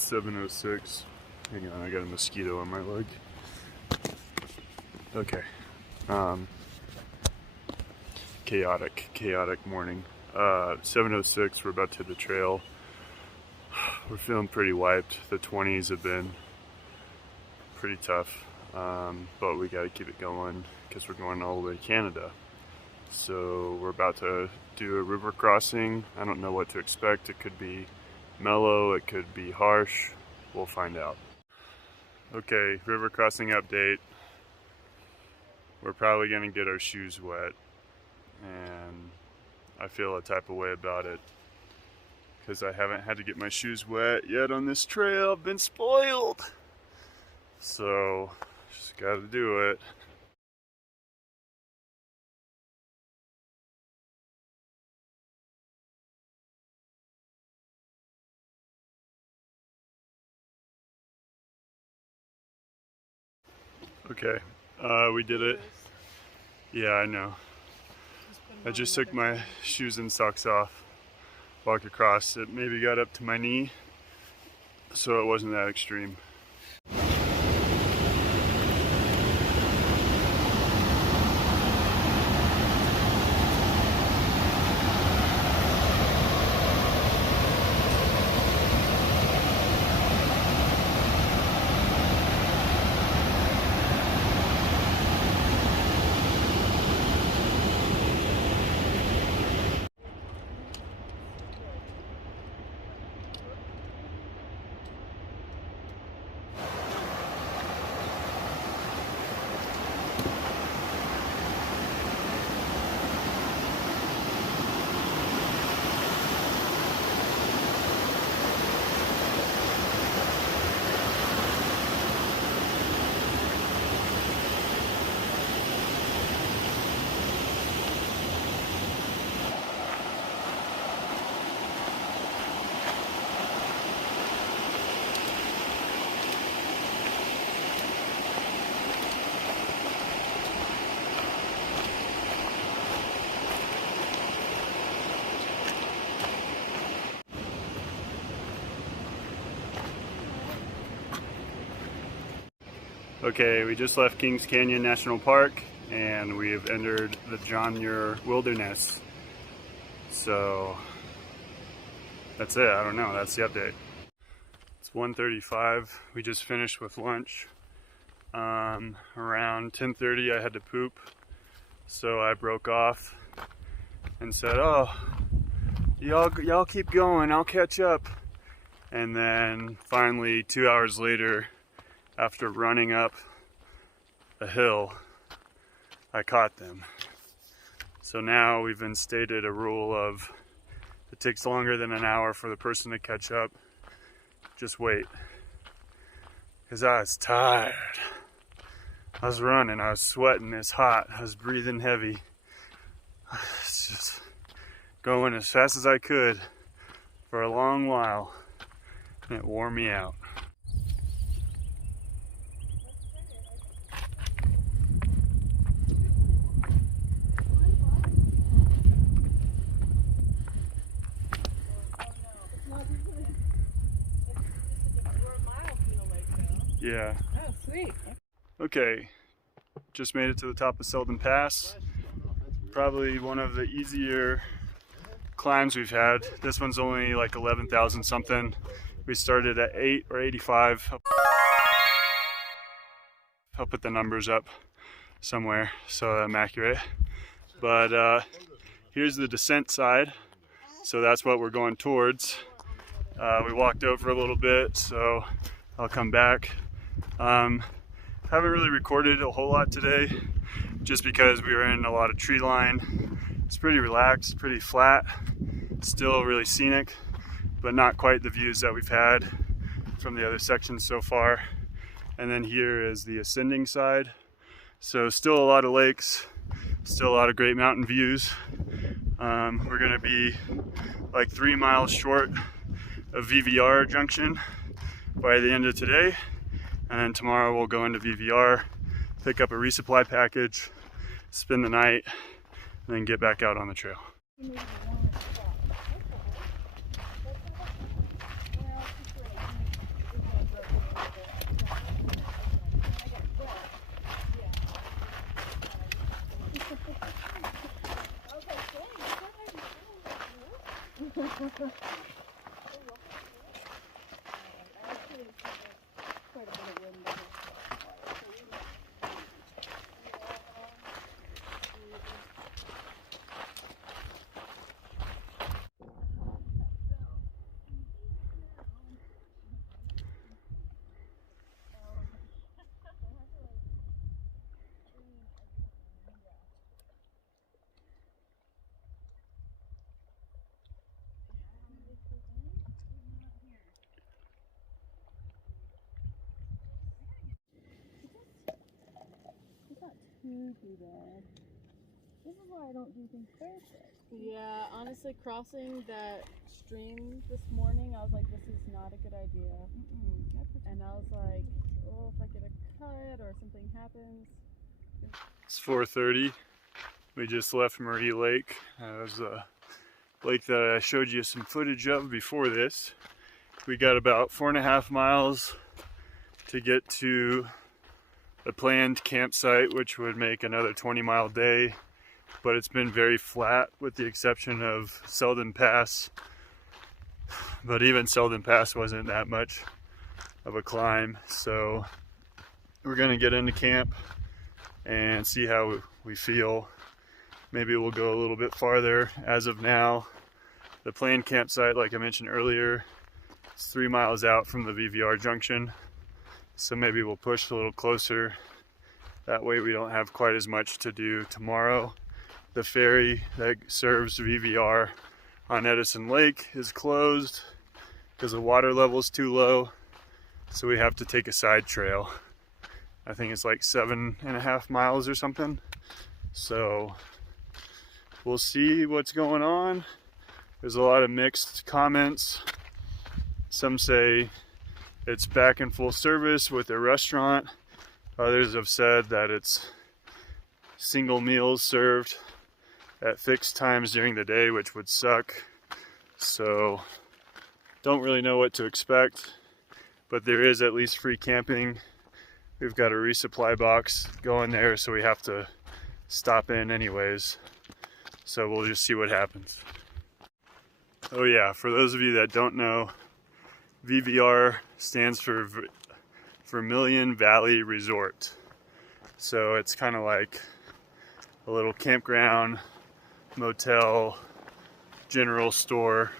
7:06. Hang on, I got a mosquito on my leg. Okay. Chaotic morning. 7:06, we're about to hit the trail. We're feeling pretty wiped. The 20s have been pretty tough, but we got to keep it going because we're going all the way to Canada. So we're about to do a river crossing. I don't know what to expect. It could be mellow, it could be harsh. We'll find out. Okay, river crossing update. We're probably going to get our shoes wet, and I feel a type of way about it because I haven't had to get my shoes wet yet on this trail. I've been spoiled. So, just gotta do it. Okay, we did it. Yeah, I know. I just took my shoes and socks off, walked across. It maybe got up to my knee, so it wasn't that extreme. Okay, we just left Kings Canyon National Park and we have entered the Muir Wilderness. So that's it, I don't know, that's the update. It's 1:35, we just finished with lunch. Around 10:30 I had to poop, so I broke off and said, oh, y'all keep going, I'll catch up. And then finally 2 hours later, after running up a hill, I caught them. So now we've instated a rule of if it takes longer than an hour for the person to catch up, just wait. Because I was tired. I was running, I was sweating, it's hot, I was breathing heavy. I was just going as fast as I could for a long while, and it wore me out. Yeah. Oh, sweet. Okay, just made it to the top of Seldom Pass. Probably one of the easier climbs we've had. This one's only like 11,000 something. We started at 8 or 85. I'll put the numbers up somewhere so I'm accurate. But here's the descent side. So that's what we're going towards. We walked over a little bit, so I'll come back. Haven't really recorded a whole lot today just because we were in a lot of tree line. It's pretty relaxed, pretty flat, still really scenic, but not quite the views that we've had from the other sections so far. And then here is the ascending side. So still a lot of lakes, still a lot of great mountain views. We're gonna be like 3 miles short of VVR Junction by the end of today. And then tomorrow we'll go into VVR, pick up a resupply package, spend the night, and then get back out on the trail. Too bad. This is why I don't do things barefoot. Yeah, honestly, crossing that stream this morning, I was like, this is not a good idea. And I was like, oh, if I get a cut or something happens. It's 4:30. We just left Muir Lake. It was a lake that I showed you some footage of before this. We got about 4.5 miles to get to the planned campsite, which would make another 20-mile day, but it's been very flat with the exception of Seldon Pass. But even Seldom Pass wasn't that much of a climb, so we're gonna get into camp and see how we feel. Maybe we'll go a little bit farther. As of now, the planned campsite, like I mentioned earlier, is 3 miles out from the VVR junction. So maybe we'll push a little closer. That way we don't have quite as much to do tomorrow. The ferry that serves VVR on Edison Lake is closed because the water level is too low. So we have to take a side trail. I think it's like 7.5 miles or something. So we'll see what's going on. There's a lot of mixed comments. Some say it's back in full service with a restaurant. Others have said that it's single meals served at fixed times during the day, which would suck. So don't really know what to expect, but there is at least free camping. We've got a resupply box going there, so we have to stop in anyways. So we'll just see what happens. Oh yeah, for those of you that don't know, VVR stands for Vermilion Valley Resort. So it's kind of like a little campground, motel, general store,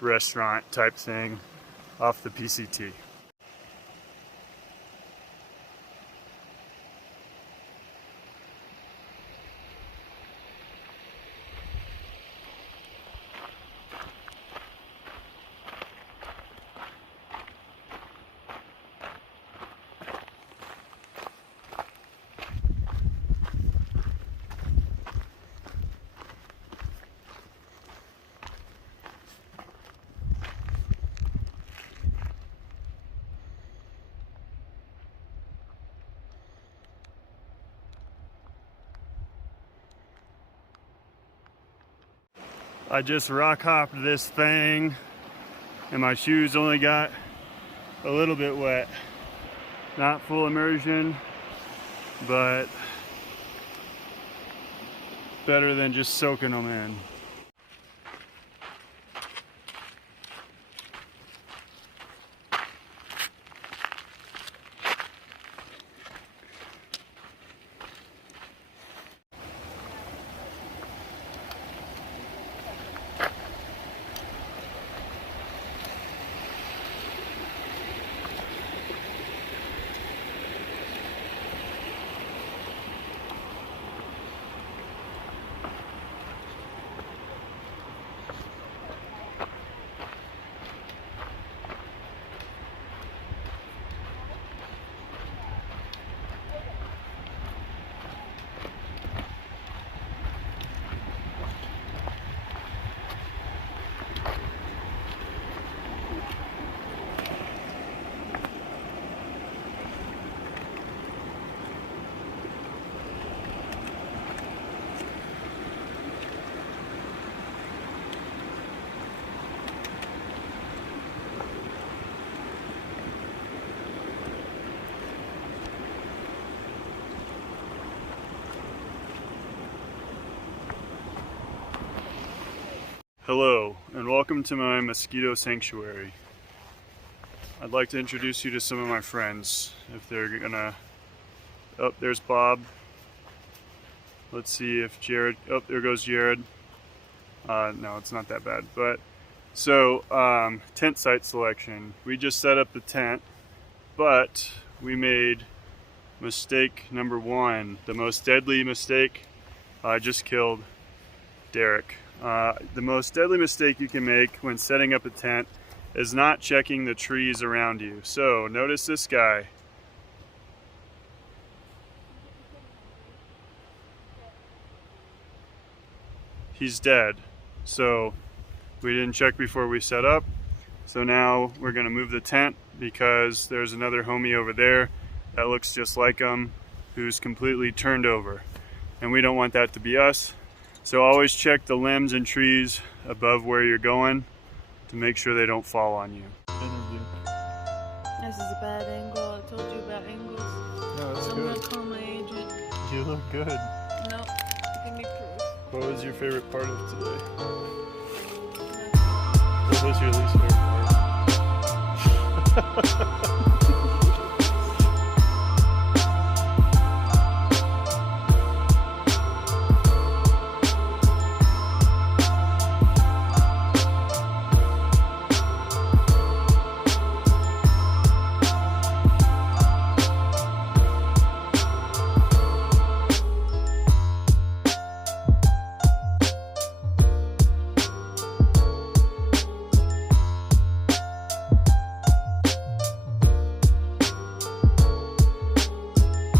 restaurant type thing off the PCT. I just rock hopped this thing and my shoes only got a little bit wet. Not full immersion, but better than just soaking them in. Hello, and welcome to my mosquito sanctuary. I'd like to introduce you to some of my friends, if they're gonna... Oh, there's Bob. Let's see if Jared... Oh, there goes Jared. No, it's not that bad. But, so, tent site selection. We just set up the tent, but we made mistake number one, the most deadly mistake. I just killed Derek. The most deadly mistake you can make when setting up a tent is not checking the trees around you. So notice this guy. He's dead. So we didn't check before we set up. So now we're gonna move the tent because there's another homie over there that looks just like him who's completely turned over. And we don't want that to be us. So always check the limbs and trees above where you're going to make sure they don't fall on you. This is a bad angle. I told you about angles. No, that's I'm good. gonna call my agent. You look good. Nope. Give me proof. What was your favorite part of today? What was your least favorite part?